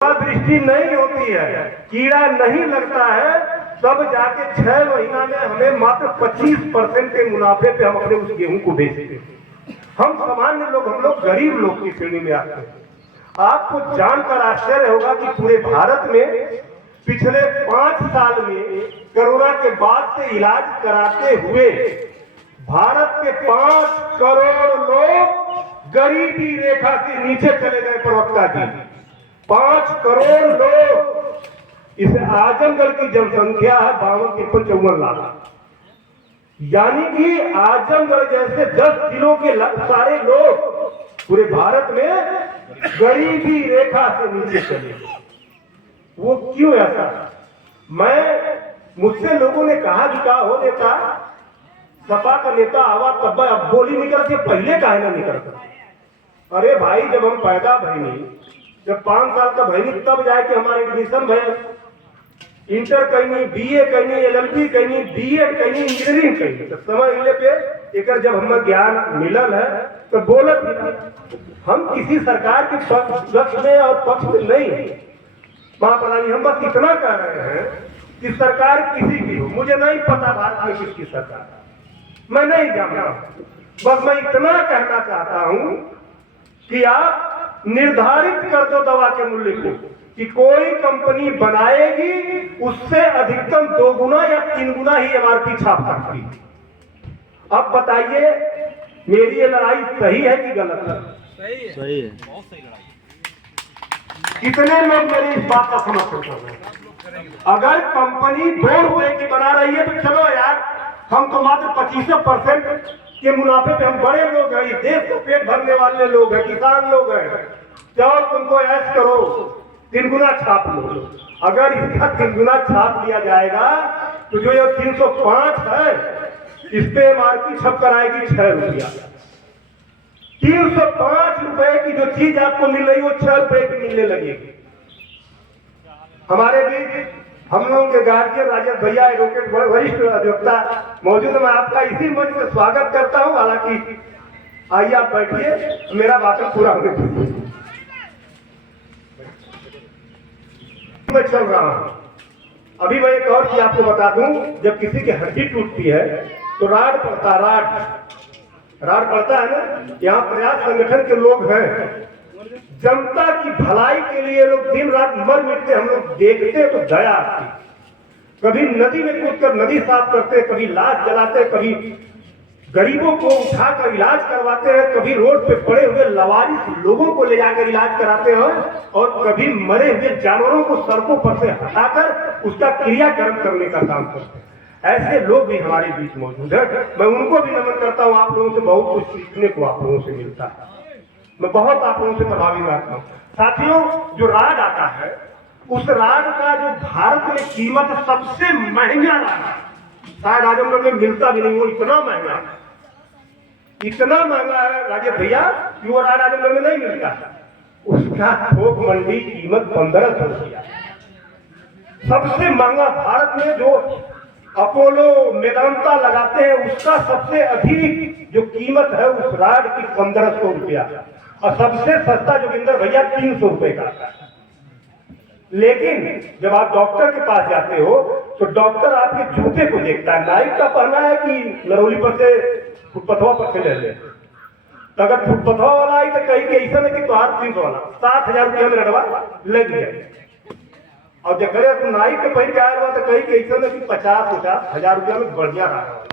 वृष्टि नहीं होती है, कीड़ा नहीं लगता है, तब जाके 6 महीना में हमें मात्र 25% के मुनाफे पे हम अपने उस गेहूं को बेचते हैं। हम सामान्य लोग, हम लोग गरीब लोग की श्रेणी में आते हैं। आपको जानकर आश्चर्य होगा कि पूरे भारत में पिछले 5 साल में कोरोना के बाद से इलाज कराते हुए भारत के 5 करोड़ लोग गरीबी रेखा से नीचे चले गए। प्रवक्ता जी, 5 करोड़ लोग। इस आजमगढ़ की जनसंख्या है 52-53 लाख, यानी कि आजमगढ़ जैसे 10 जिलों के सारे लोग पूरे भारत में गरीबी रेखा से नीचे चले। वो क्यों ऐसा? मुझसे लोगों ने कहा कि क्या हो नेता, सपा का नेता आवा तब अब बोली निकल के पहले काहे ना निकलता। अरे भाई, जब हम पैदा भईनी, जब 5 साल का भईनी, तब जाके हमारे एडमिशन भय, इंटर कहीं, बीए कहीं, एलएलबी कहीं, बीएड कहीं, इंजीनियरिंग कहीं। तो समय इले पे एक जब हमें ज्ञान मिलल है तो बोलत हम किसी सरकार के पक्ष में और पक्ष में नहीं है महाप्रधान। हम बस इतना कह रहे हैं कि सरकार किसी की हो, मुझे नहीं पता भारत में किसकी सरकार, मैं नहीं जानता। बस मैं इतना कहना चाहता हूं कि आप निर्धारित कर दो दवा के मूल्य को कि कोई कंपनी बनाएगी उससे अधिकतम 2 गुना या 3 गुना ही एमआरपी छाप सकती है। अब बताइए, मेरी ये लड़ाई सही है कि गलत है? सही है, बहुत सही लड़ाई। कितने लोग मेरी इस बात का समर्थन कर रहे हैं? अगर कंपनी 2 रुपए की बना रही है तो चलो यार, हम तो मात्र 25% के मुनाफे पे, हम बड़े लोग हैं, देश को पेट भरने वाले लोग हैं, किसान लोग हैं, चलो तुमको ऐश करो, 3 गुना छाप लो। अगर इसका 3 गुना छाप लिया जाएगा तो जो ये 305 है, इस पे एमआरपी छप कर आएगी 6 रुपया। 305 रुपए की जो चीज आपको मिल रही है वो 6 रुपए की मिलने लगेगी। हमारे बीच हम लोगों के गार्जियन राजेश भैया, एडवोकेट वरिष्ठ अधिवक्ता मौजूद है। मैं आपका इसी मंच से स्वागत करता हूं। हालांकि आइए आप बैठिए, मेरा भाषण पूरा होने दीजिए। मैं चल रहा हूं। अभी मैं एक और चीज आपको बता दूं, जब किसी की हड्डी टूटती है तो राड पड़ता है ना। यहाँ प्रयास संगठन के लोग हैं, जनता की भलाई के लिए लोग दिन रात मर मिटते, हम लोग देखते तो दया आती। कभी नदी में कूदकर नदी साफ करते, कभी लाश जलाते, कभी गरीबों को उठाकर इलाज करवाते हैं, कभी रोड पे पड़े हुए लवारिस लोगों को ले जाकर इलाज कराते हैं, और कभी मरे हुए जानवरों को सड़कों पर से हटाकर उसका क्रियाकर्म करने का काम करते हैं। ऐसे लोग भी हमारे बीच मौजूद है। मैं उनको भी नमन करता हूँ। आप लोगों से बहुत कुछ सीखने को आप लोगों से मिलता है। मैं बहुत आप लोगों से प्रभावित रहता हूँ। साथियों, जो राड आता है, उस राड का जो भारत में कीमत सबसे महंगा राड शायद आजमगढ़ में मिलता भी नहीं, वो इतना महंगा है राजेश भैया कि वो राड आजमगढ़ में नहीं मिलता। उसका थोक मंडी कीमत 1500 रुपया। सबसे महंगा भारत में जो अपोलो मेदांता लगाते हैं, उसका सबसे अधिक जो कीमत है उस राड की 1500 रुपया, और सबसे सस्ता जोगिंदर भैया 300 रुपए का। लेकिन जब आप डॉक्टर के पास जाते हो तो डॉक्टर आपके जूते को देखता है, नाइक का पहना है कि नरौली पर से फुटपथवा पर से ले ले। तो अगर फुटपथवा वाला आई तो कहीं के ऐसा नहीं कि तो 300 वाला 7000 रुपया में लड़वा लग गया। और जब तुम नाइक के पहन के आया हुआ तो कहीं के ऐसा नहीं कि 50,000 रुपया में बढ़िया रहा।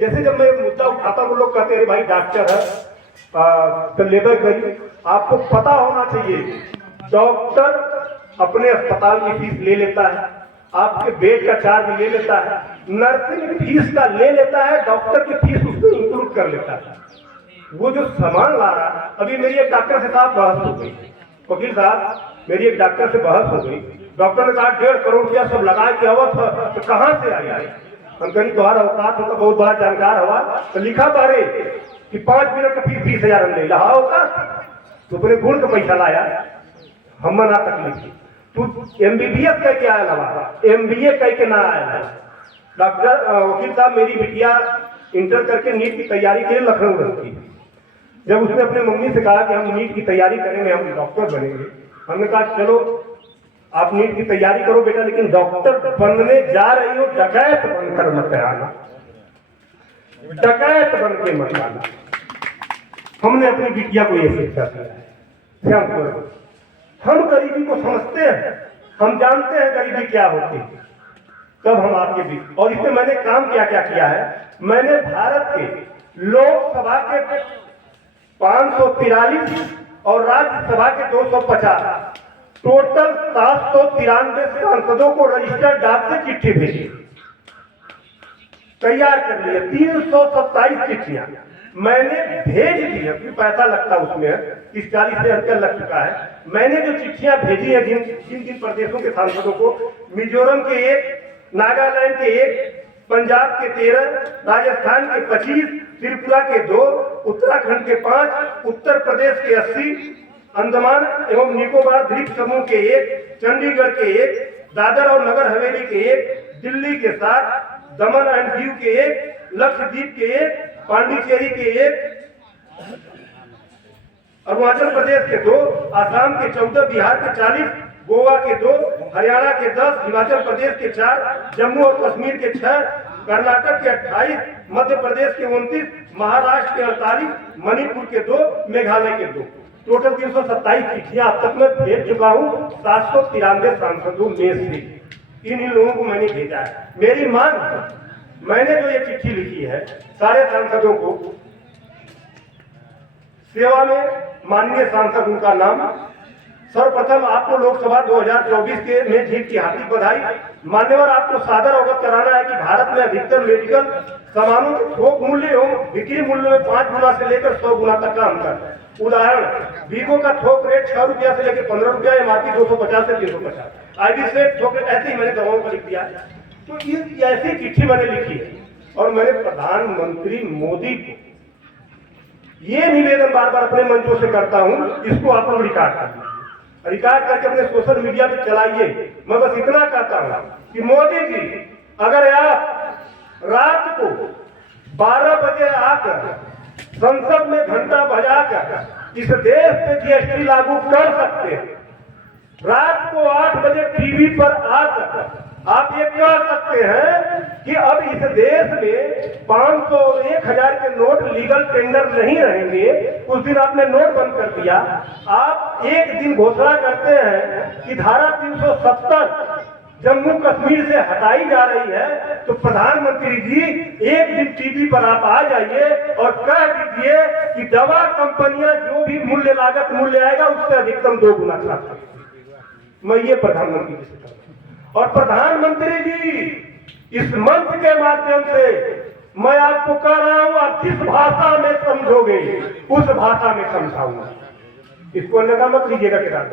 जैसे जब मैं मुद्दा उठाता हूँ, लोग कहते हैं भाई डॉक्टर है तो लेबर करिए। आपको पता होना चाहिए, डॉक्टर अपने अस्पताल की फीस ले लेता है, आपके बेड का चार्ज ले लेता है, नर्सिंग फीस का ले लेता है, डॉक्टर की फीस उसको इंक्लूड कर लेता है। वो जो सामान ला रहा है, अभी मेरी एक डॉक्टर से साथ बहस हो गई, वकील साहब, मेरी एक डॉक्टर से बहस हो गई। डॉक्टर ने कहा 1.5 करोड़ रुपया सब लगा के अवत है, तो कहाँ से आया? हम कहीं तुम्हारा अवकाश होता, बहुत बड़ा जानकार हुआ तो लिखा बारे कि 5 मिनट का फीस 20,000 हम ले रहा होगा, तो अपने गुण का पैसा लाया, हम ना तकलीफ। तू MBBS कह के आया लगा, MBA कह के ना आया। डॉक्टर वकील साहब, मेरी बिटिया इंटर करके नीट की तैयारी के लिए लखनऊ रहती है। जब उसने अपने मम्मी से कहा कि हम नीट की तैयारी करेंगे, हम डॉक्टर बनेंगे, हमने कहा चलो आप नीट की तैयारी करो बेटा, लेकिन डॉक्टर बनने जा रही हो डकैत बनकर मत आना, डकैत बन के मत आना। हमने अपनी बिटिया को ये शिक्षा दिया है। ध्यान करो, हम गरीबी को समझते हैं, हम जानते हैं गरीबी क्या होती है, तब हम आपके बीच। और इसमें मैंने काम क्या क्या किया है, मैंने भारत के लोकसभा के 543 और राज्यसभा के 250 टोटल 793 सांसदों को रजिस्टर्ड डाक से चिट्ठी भेजी, तैयार कर लिए 327 चिट्ठियां मैंने भेज दी है। पैसा लगता उसमें 30-40 रुपया लग चुका है। मैंने जो चिट्ठियां भेजी है जिन प्रदेशों के सांसदों को, मिजोरम के 1, नागालैंड के 1, पंजाब के 13, राजस्थान के 25, त्रिपुरा के 2, उत्तराखंड के 5, उत्तर प्रदेश के 80, अंडमान एवं निकोबार द्वीप समूह के 1, चंडीगढ़ के 1, दादर और नगर हवेली के 1, दिल्ली के 7, दमन एंड दीव के 1, लक्षद्वीप के 1, पांडिचेरी के 1, अरुणाचल प्रदेश के 2, आसाम के 14, बिहार के 40, गोवा के 2, हरियाणा के 10, हिमाचल प्रदेश के 4, जम्मू और कश्मीर के 6, कर्नाटक के 28, मध्य प्रदेश के 29, महाराष्ट्र के 48, मणिपुर के 2, मेघालय के 2, टोटल 327 चिट्ठियां अब तक मैं भेज चुका हूं 793 सांसदों में से। इन लोगों को मैंने भेजा है। मेरी मांग, मैंने जो ये चिट्ठी लिखी है सारे सांसदों को, सेवा में माननीय सांसद उनका नाम, सर्वप्रथम आपको लोकसभा 2024 के में जीत की हार्दिक बधाई। मान्यवर, आपको सादर अवगत कराना है कि भारत में अधिकतर मेडिकल सामानों के थोक मूल्य एवं बिक्री मूल्य में 5 गुना से लेकर 100 गुना तक का अंतर है। उदाहरण, वीवो का थोक रेट 6 रुपया से लेकर 15 रुपया, एमआरपी 250 से 350। आईडी से थोक रेट, ऐसे ही मैंने दवाओं को लिख दिया। तो ये ऐसी चिट्ठी मैंने लिखी है और मैंने प्रधानमंत्री मोदी को ये निवेदन बार बार अपने मंचों से करता हूं, इसको आप लोग रिकॉर्ड कर लीजिए, रिकॉर्ड करके अपने सोशल मीडिया पे चलाइए। मैं बस इतना कहता हूं कि मोदी जी, अगर आप रात को 12 बजे आकर संसद में घंटा बजाकर इस देश पे जीएसटी लागू कर सकते हैं, रात को 8 बजे टीवी पर आकर आप ये कह सकते हैं कि अब इस देश में 500 और 1000 के नोट लीगल टेंडर नहीं रहेंगे। उस दिन आपने नोट बंद कर दिया। आप एक दिन घोषणा करते हैं कि धारा 370 जम्मू कश्मीर से हटाई जा रही है, तो प्रधानमंत्री जी एक दिन टीवी पर आप आ जाइए और कह दीजिए कि दवा कंपनियां जो भी मूल्य लागत मूल्य आएगा उससे अधिकतम 2 गुना खर्च करेंगी। मैं ये प्रधानमंत्री जी से कहता हूं। और प्रधानमंत्री जी, इस मंच के माध्यम से मैं आपको कह रहा हूं, आप जिस भाषा में समझोगे उस भाषा में समझाऊंगा। इसको अन्यथा मत लीजिएगा किताब।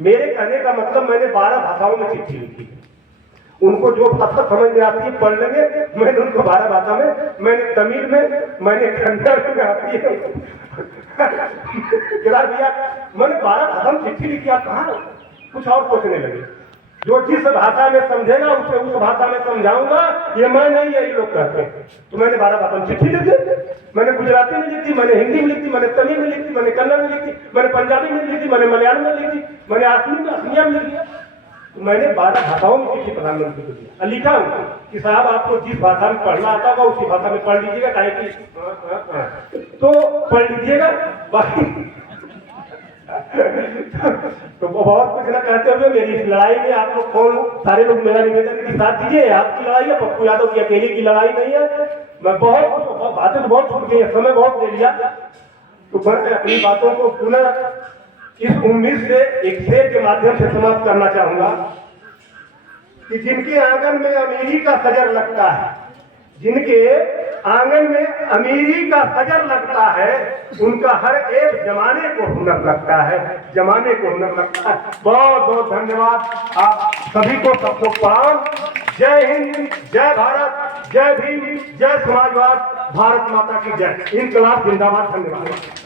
मेरे कहने का मतलब, मैंने 12 भाषाओं में चिट्ठी लिखी, उनको जो भाषा समझ में आती है पढ़ लेंगे। मैंने उनको 12 भाषा में, मैंने तमिल में, मैंने कन्नड़ में आती है केदार भैया, मैंने 12 भाषा में चिट्ठी लिखी। आप कहाँ कुछ और सोचने लगे? जो जिस भाषा में समझेगा उसे उस भाषा में समझाऊंगा, ये मैं नहीं, यही लोग कहते हैं। तो मैंने 12 भाषा में चिट्ठी लिखी, मैंने गुजराती में लिखी, मैंने हिंदी में लिखी, मैंने तमिल में लिखी, मैंने कन्नड़ में लिखी, मैंने पंजाबी में लिखी, मैंने मलयालम में लिखी, मैंने असमिया में लिखी। तो मैंने 12 भाषाओं में चिट्ठी प्रधानमंत्री को दिया, लिखा हूं कि साहब आपको जिस भाषा में पढ़ना आता होगा उसी भाषा में पढ़ लीजिएगा, काहे कि तो पढ़ लीजिएगा। बाकी तो बहुत कुछ ना कहते हुए मेरी इस लड़ाई में आप लोग कौन, सारे लोग मेरा निवेदन की साथ दीजिए। आपकी लड़ाई है, पप्पू यादव की अकेले की लड़ाई नहीं है। मैं बहुत बातें तो बहुत छूट गई है, समय बहुत ले लिया, तो मैं अपनी बातों को पुनः इस उम्मीद से एक शेर के माध्यम से समाप्त करना चाहूंगा कि जिनके आंगन में अमीरी का सजर लगता है, जिनके आंगन में अमीरी का सजर लगता है, उनका हर एक जमाने को हुनर लगता है, जमाने को हुनर लगता है। बहुत बहुत धन्यवाद आप सभी को, सबको प्रणाम। जय हिंद, जय भारत, जय भीम, जय समाजवाद, भारत माता की जय। इनकलाब जिंदाबाद। धन्यवाद।